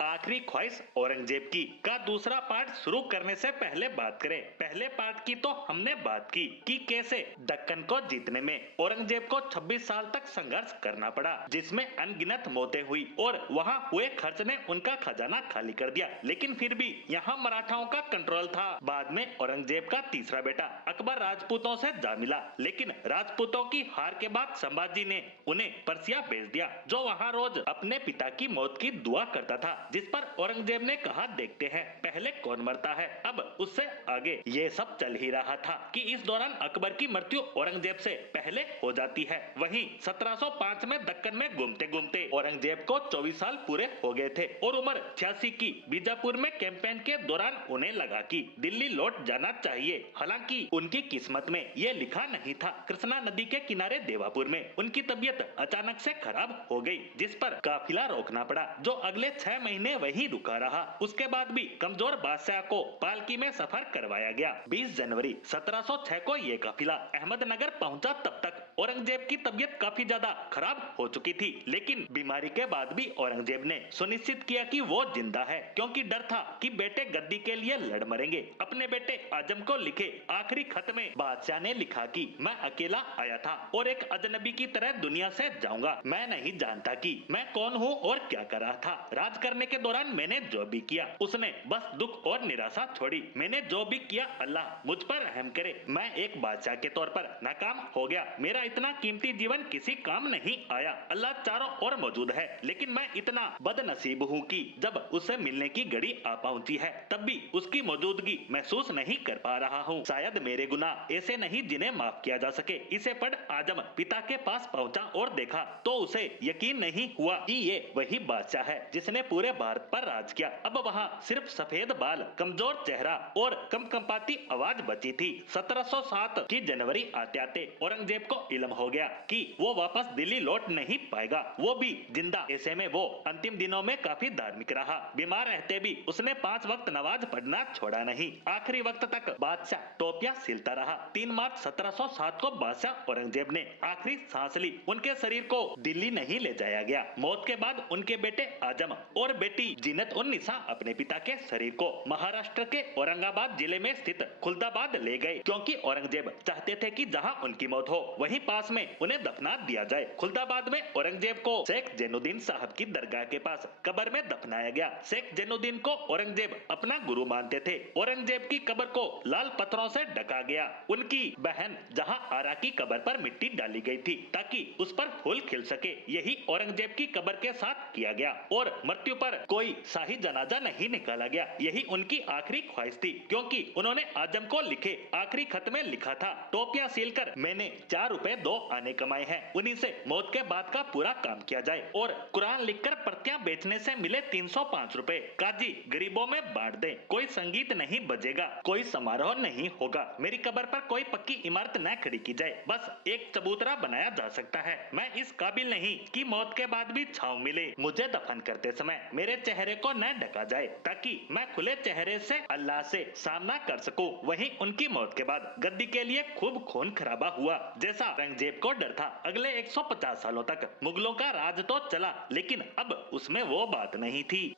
आखिरी ख्वाहिश औरंगजेब की का दूसरा पार्ट शुरू करने से पहले बात करें। पहले पार्ट की तो हमने बात की कि कैसे दक्कन को जीतने में औरंगजेब को 26 साल तक संघर्ष करना पड़ा, जिसमें अनगिनत मौतें हुई और वहां हुए खर्च ने उनका खजाना खाली कर दिया। लेकिन फिर भी यहाँ मराठाओं का कंट्रोल था। बाद में औरंगजेब का तीसरा बेटा अकबर राजपूतों से जा मिला, लेकिन राजपूतों की हार के बाद संभाजी ने उन्हें पर्सिया भेज दिया, जो वहाँ रोज अपने पिता की मौत की दुआ करता था। जिस पर औरंगजेब ने कहा, देखते हैं पहले कौन मरता है। अब उससे आगे ये सब चल ही रहा था कि इस दौरान अकबर की मृत्यु औरंगजेब से पहले हो जाती है। वहीं 1705 में दक्कन में घूमते घूमते औरंगजेब को 24 साल पूरे हो गए थे और उम्र 86 की। बीजापुर में कैंपेन के दौरान उन्हें लगा कि दिल्ली लौट जाना चाहिए। हालांकि उनकी किस्मत में ये लिखा नहीं था। कृष्णा नदी के किनारे देवापुर में उनकी तबीयत अचानक से खराब हो गई, जिस पर काफिला रोकना पड़ा, जो अगले 6 महीने वही रुका रहा। उसके बाद भी कमजोर बादशाह को पालकी में सफर करवाया गया। 20 जनवरी 1706 को ये काफिला अहमदनगर पहुंचा। तब तक औरंगजेब की तबीयत काफी ज्यादा खराब हो चुकी थी, लेकिन बीमारी के बाद भी औरंगजेब ने सुनिश्चित किया कि वो जिंदा है, क्योंकि डर था कि बेटे गद्दी के लिए लड़ मरेंगे। अपने बेटे आजम को लिखे आखिरी खत में बादशाह ने लिखा कि मैं अकेला आया था और एक अजनबी की तरह दुनिया से जाऊंगा। मैं नहीं जानता कि मैं कौन हूँ और क्या कर रहा था। राज करने के दौरान मैंने जो भी किया उसने बस दुख और निराशा छोड़ी। मैंने जो भी किया अल्लाह मुझ पर रहम करे। मैं एक बादशाह के तौर पर नाकाम हो गया। मेरा इतना कीमती जीवन किसी काम नहीं आया। अल्लाह चारों ओर मौजूद है, लेकिन मैं इतना बदनसीब हूँ कि जब उससे मिलने की घड़ी आ पहुंची है, तब भी उसकी मौजूदगी महसूस नहीं कर पा रहा हूँ। शायद मेरे गुनाह ऐसे नहीं जिन्हें माफ किया जा सके। इसे पढ़ आजम पिता के पास पहुंचा और देखा तो उसे यकीन नहीं हुआ कि ये वही बादशाह है जिसने पूरे भारत पर राज किया। अब वहाँ सिर्फ सफेद बाल, कमजोर चेहरा और कंपकंपाती आवाज बची थी। 1707 की जनवरी आते आते औरंगजेब को इल्म हो गया कि वो वापस दिल्ली लौट नहीं पाएगा, वो भी जिंदा। ऐसे में वो अंतिम दिनों में काफी धार्मिक रहा। बीमार रहते भी उसने 5 वक्त नमाज पढ़ना छोड़ा नहीं। आखिरी वक्त तक बादशाह टोपियां सिलता रहा। 3 मार्च 1707 को बादशाह औरंगजेब ने आखिरी सांस ली। उनके शरीर को दिल्ली नहीं ले जाया गया। मौत के बाद उनके बेटे आजम और बेटी जीनत उन निसा अपने पिता के शरीर को महाराष्ट्र के औरंगाबाद जिले में स्थित खुलदाबाद ले गए, क्योंकि औरंगजेब चाहते थे कि जहां उनकी मौत हो वहीं पास में उन्हें दफना दिया जाए। खुलदाबाद में औरंगजेब को शेख जैनुद्दीन साहब की दरगाह के पास कब्र में दफनाया गया। शेख जैनुद्दीन को औरंगजेब अपना गुरु मानते थे। औरंगजेब की कब्र को लाल पत्थरों से ढका गया। उनकी बहन जहां आरा की कब्र पर मिट्टी डाली गई थी ताकि उस पर फूल खिल सके, यही औरंगजेब की कब्र के साथ किया गया। और मृत्यु पर कोई शाही जनाजा नहीं निकाला गया। यही उनकी आखिरी ख्वाहिश थी, क्योंकि उन्होंने आजम को लिखे आखिरी खत में लिखा था, टोपियां सीलकर मैंने 4 रुपए 2 आने कमाए हैं, उन्हीं से मौत के बाद का पूरा काम किया जाए। और कुरान लिखकर प्रतियां बेचने से मिले 305 रुपए काजी गरीबों में बांट दें। कोई संगीत नहीं बजेगा, कोई समारोह नहीं होगा। मेरी कब्र पर कोई पक्की इमारत न खड़ी की जाए, बस एक चबूतरा बनाया जा सकता है। मैं इस काबिल नहीं कि मौत के बाद भी छांव मिले। मुझे दफन करते समय मेरे चेहरे को न ढका जाए, ताकि मैं खुले चेहरे से अल्लाह से सामना कर सकूं। वहीं उनकी मौत के बाद गद्दी के लिए खूब खून खराबा हुआ, जैसा औरंगजेब को डर था। अगले 150 सालों तक मुगलों का राज तो चला, लेकिन अब उसमें वो बात नहीं थी।